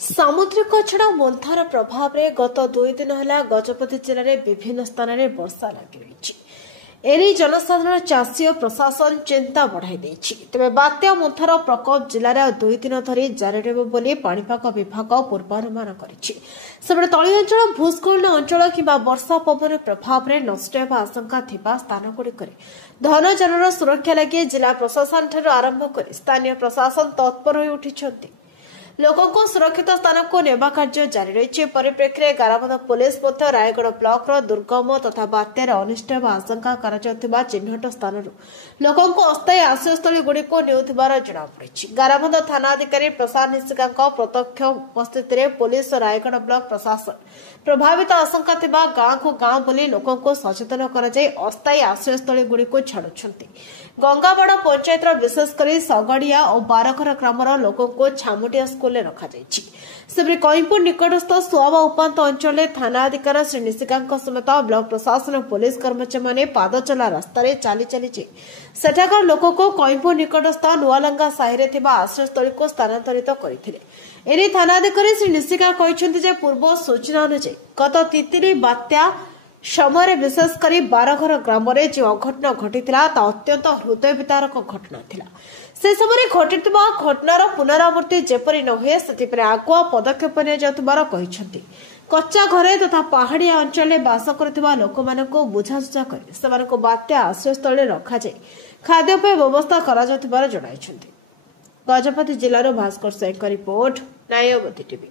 सामुद्रिक छड़ा मंथार प्रभाव में गत 2 दिन है गजपति जिले में विभिन्न स्थान में वर्षा लगी रही। एने जनसाधारण चाषी और प्रशासन चिंता बढ़ाई तेज बात्या मंथार प्रकोप जिले में 2 दिन धरी जारी रही पाणीपाग विभाग पूर्वानुमान कर तली अंचल भूस्खलन अंचल कि वर्षा पवन प्रभाव में नष्ट होगा आशंका थिबा स्थानगुड़िक धनजनर सुरक्षा लगी जिला प्रशासन ठारू आरंभ कर स्थानीय प्रशासन तत्पर हो उठी लोकों को सुरक्षित स्थान को नेबा कार्य जारी रही। परिप्रेक्षी गाराबंध पुलिस रायगढ़ ब्लॉक दुर्गम तथा बात्यार अनिष्ट आशंका चिन्हट स्थान लोकों को अस्थायी आश्रयस्थल गुड़िक नेउथिबार जଣାपड़ी। गाराबंध थानाधिकारी प्रसाद निशिका प्रत्यक्ष उपस्थित पुलिस और रायगढ़ ब्लॉक प्रशासन प्रभावित आशंका गाँ को गाँ बुली लोकों को सचेतन कर अस्थायी आश्रयस्थल गुड़िक छाड़ुंट। गंगाबड़ पंचायत विशेषकर सगड़िया और बारघर ग्रामर लोकों को छामुटिया स्कूल रखा सेपरि कईपुर निकटस्थ सुआवा उपात अंचल थानाधिकारी श्री निशिका समेत ब्लॉक प्रशासन पुलिस कर्मचारी माने पाद चला रास्त चली चली सेठाकार लोकों को कईपुर निकटस्थ नुआलंगा साहि आश्रयस्थल को स्थानांतरित करते। एने थानाधिकारी श्री निशिका पूर्व सूचना अनुसार गत तितली बात्या समय विशेषकर बारघर ग्राम जो अघटन घटी अत्यंत हृदय विदारक घटना थिला। से समय घटिथिबा घटनार पुनरावृत्ति जेपरि न हुए से आगुआ पदक्षेप नियार कच्चा घरे तथा पहाड़िया अंचल बास करथिबा लोकमानंको बुझासुझा कर सेमानंको बात्या आश्रयस्थल रखाଯାଇ खाद्यपेय व्यवस्था करा जाथिबार जणाइछन्ति। गजपति जिल्लार भास्कर सेठ रिपोर्ट न्यायवती टीवी।